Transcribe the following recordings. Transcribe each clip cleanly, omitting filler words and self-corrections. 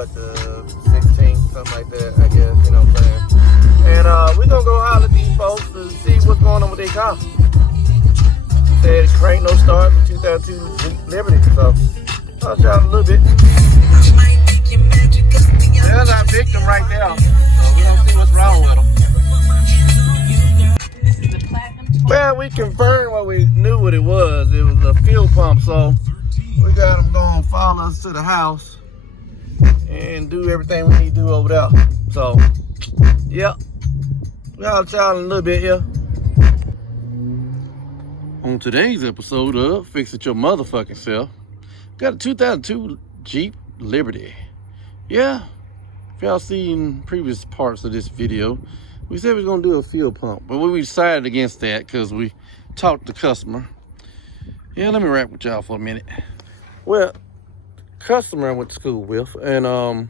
what, the 16th, something like that, I guess, you know what I'm saying? And we're gonna go holler at these folks to see what's going on with their car. Said crank no start for 2002 Jeep Liberty, so I'll shout a little bit. There's our victim right there, so we don't see what's wrong with him. Well, we confirmed what we knew what it was. It was a fuel pump, so we got them going to follow us to the house and do everything we need to do over there. So, yeah, y'all shout a little bit here. On today's episode of Fix It Your Motherfucking Self, got a 2002 Jeep Liberty. Yeah, if y'all seen previous parts of this video, we said we was gonna do a fuel pump, but we decided against that because we talked to the customer. Yeah, let me rap with y'all for a minute. Well, customer I went to school with, and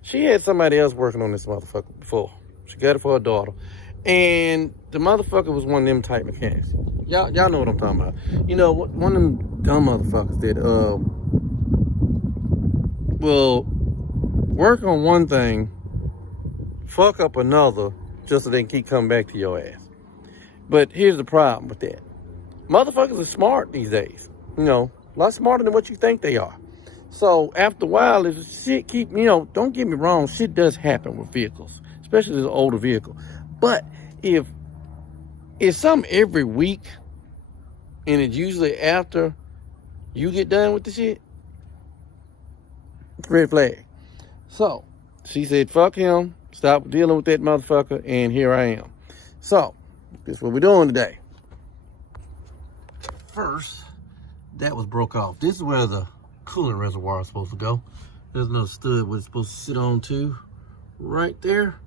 she had somebody else working on this motherfucker before. She got it for her daughter, and the motherfucker was one of them type mechanics. Y'all know what I'm talking about. You know, one of them dumb motherfuckers that will work on one thing, fuck up another, just so they can keep coming back to your ass. But here's the problem with that. Motherfuckers are smart these days. You know, a lot smarter than what you think they are. So after a while, if shit keep, you know, don't get me wrong, shit does happen with vehicles, especially an older vehicle. But if it's something every week, and it's usually after you get done with the shit, it's a red flag. So she said, fuck him, stop dealing with that motherfucker, and here I am. So this is what we're doing today. First, that was broke off. This is where the coolant reservoir is supposed to go. There's another stud where it's supposed to sit on too, right there.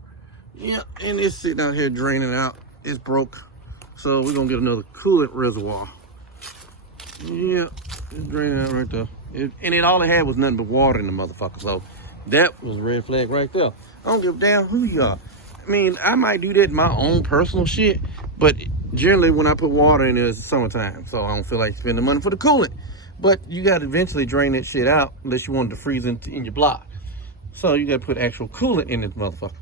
Yeah, and it's sitting out here draining out. It's broke. So we're gonna get another coolant reservoir. Yeah, it's draining out right there. And it all it had was nothing but water in the motherfucker. So that was a red flag right there. I don't give a damn who you are. I mean, I might do that in my own personal shit, but generally when I put water in there, it's summertime, so I don't feel like spending money for the coolant. But you got to eventually drain that shit out unless you want it to freeze in your block. So you got to put actual coolant in this motherfucker.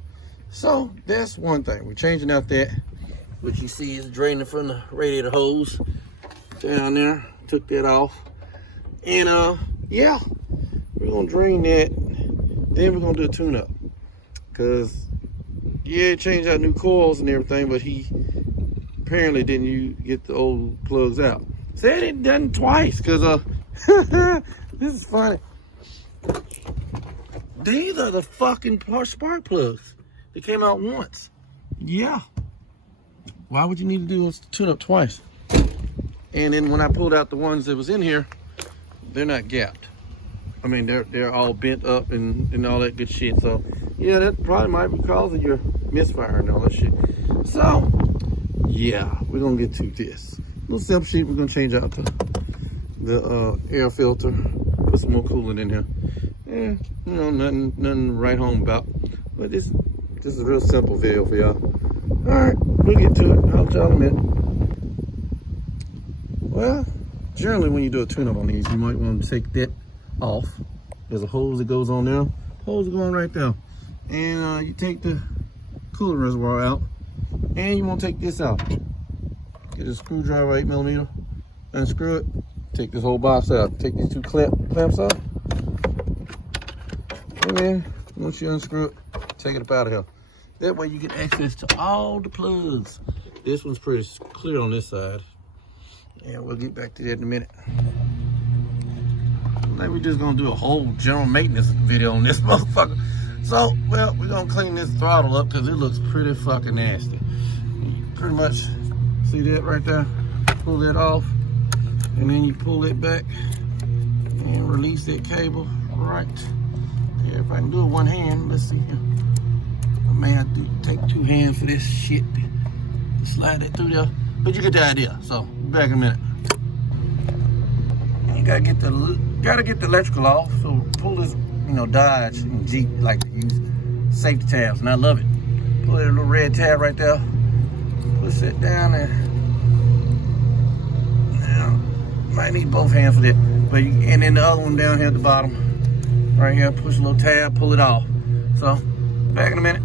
So that's one thing. We're changing out that, which you see is draining from the radiator hose down there. Took that off. And yeah, we're gonna drain that. Then we're gonna do a tune-up. Cause yeah, changed out new coils and everything, but he apparently didn't get the old plugs out. Said it done twice, cause this is funny. These are the fucking spark plugs. They came out once. Yeah. Why would you need to do a tune-up twice? And then when I pulled out the ones that was in here, they're not gapped. I mean, they're all bent up and all that good shit. So yeah, that probably might be causing your misfire and all that shit. So yeah, we're gonna get to this. Little simple shit. We're gonna change out the air filter, put some more coolant in here. Yeah, you know, nothing to write home about. But this is a real simple video for y'all. All right, we'll get to it. I'll tell you in a minute. Well, generally when you do a tune-up on these, you might want to take that off. There's a hose that goes on there. Hose is going right there. And you take the coolant reservoir out. And you want to take this out. Get a screwdriver, 8mm, unscrew it. Take this whole box out. Take these two clamps out. And then, once you unscrew it, take it up out of here. That way you get access to all the plugs. This one's pretty clear on this side. And we'll get back to that in a minute. Like we're just gonna do a whole general maintenance video on this motherfucker. So, well, we're gonna clean this throttle up because it looks pretty fucking nasty. Pretty much, see that right there? Pull that off, and then you pull it back and release that cable right. Yeah, if I can do it one hand, let's see here. I may have to take two hands for this shit. Slide it through there. But you get the idea. So, back in a minute. You gotta get the electrical off. So pull this, you know, Dodge and Jeep like to use safety tabs, and I love it. Pull that little red tab right there. Push it down there. Now, might need both hands for that. But and then the other one down here at the bottom. right here, push a little tab, pull it off. So, back in a minute.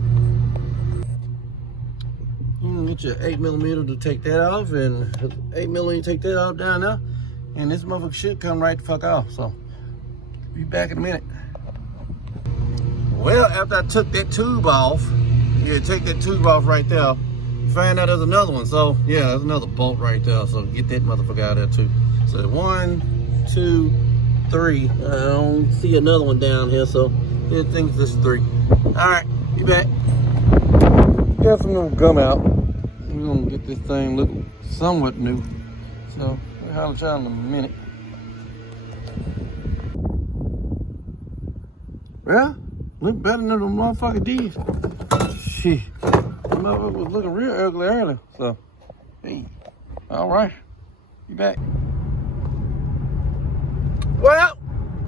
You can get your 8mm to take that off, and 8mm take that off down there, and this motherfucker should come right the fuck off. So, be back in a minute. Well, after I took that tube off, take that tube off right there, find out there's another one. So, yeah, there's another bolt right there. So, get that motherfucker out of there too. So, 1, 2, 3. I don't see another one down here, so I think this is 3. All right, be back. Got some little gum out. We're gonna get this thing looking somewhat new. So, we'll holler at y'all in a minute. Well, look better than the motherfucker did. Shit, the motherfucker was looking real ugly earlier. So, hey, all right, be back. Well,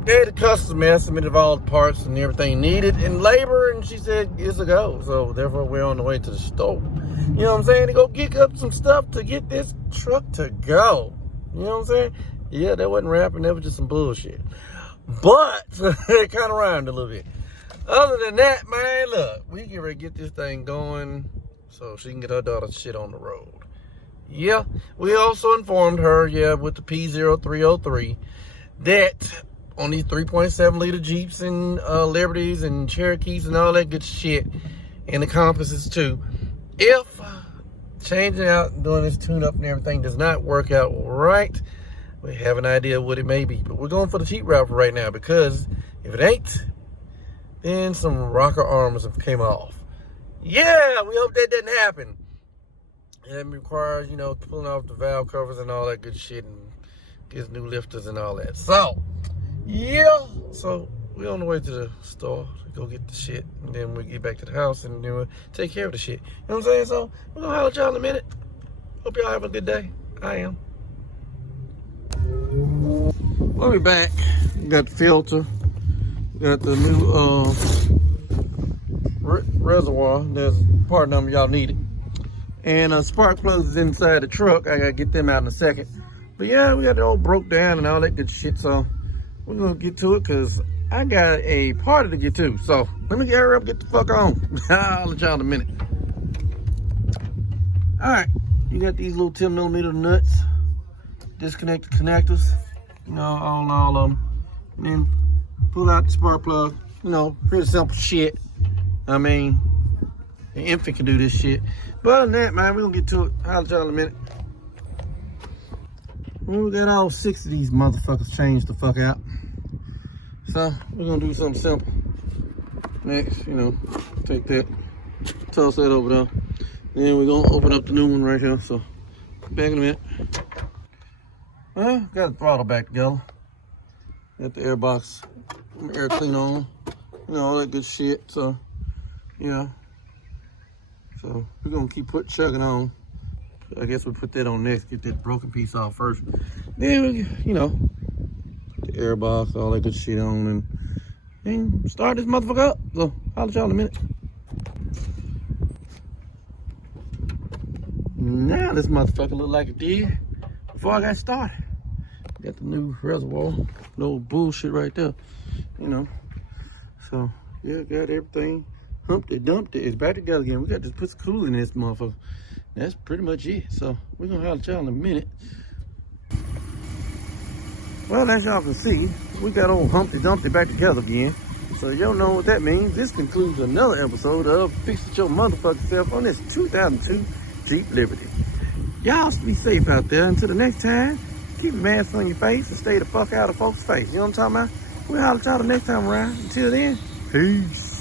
the customer estimated all the parts and everything needed and labor, and she said it's a go. So therefore, we're on the way to the store. You know what I'm saying? To go get up some stuff to get this truck to go. You know what I'm saying? Yeah, that wasn't rapping. That was just some bullshit. But it kind of rhymed a little bit. Other than that, man, look, we get ready to get this thing going so she can get her daughter's shit on the road. Yeah, we also informed her, with the P0303, that on these 3.7 liter Jeeps and Liberties and Cherokees and all that good shit, and the Compasses too, if changing out and doing this tune-up and everything does not work out right, we have an idea what it may be. But we're going for the cheap route for right now, because if it ain't, then some rocker arms have came off. Yeah, we hope that didn't happen. It requires, pulling off the valve covers and all that good shit, and gets new lifters and all that. So, yeah. So, we're on the way to the store to go get the shit, and then we'll get back to the house, and then we'll take care of the shit. You know what I'm saying? So, we're going to holler at y'all in a minute. Hope y'all have a good day. I am. We'll be back. We got the filter. Got the new reservoir. There's part number y'all needed. And spark plugs is inside the truck. I gotta get them out in a second. But yeah, we got it all broke down and all that good shit. So we're gonna get to it, because I got a party to get to. So let me hurry up, get the fuck on. I'll let y'all in a minute. All right, you got these little 10mm nuts. Disconnect the connectors, on all of them. And then pull out the spark plug. Pretty simple shit. I mean, an infant can do this shit. But other than that, man, we're gonna get to it. I'll tell you in a minute. We got all 6 of these motherfuckers changed the fuck out. So we're gonna do something simple. Next, take that, toss that over there. Then we're gonna open up the new one right here. So back in a minute. Well, got the throttle back together. Got the air box, air clean on, all that good shit. So, yeah. So we're gonna keep chugging on. I guess we'll put that on next. Get that broken piece off first. Then we, the air box, all that good shit on, and start this motherfucker up. So I'll let y'all in a minute. Now this motherfucker look like it did before I got started. Got the new reservoir, no bullshit right there, So yeah, got everything humped it, dumped it. It's back together again. We got to put some coolant in this motherfucker. That's pretty much it. So we're gonna holler at y'all in a minute. Well, as y'all can see, we got old Humpty Dumpty back together again. So y'all know what that means. This concludes another episode of Fix It Your Motherfucking Self on this 2002 Jeep Liberty. Y'all be safe out there. Until the next time, keep a mask on your face and stay the fuck out of folks' face. You know what I'm talking about? We'll holler at y'all the next time around. Until then, peace.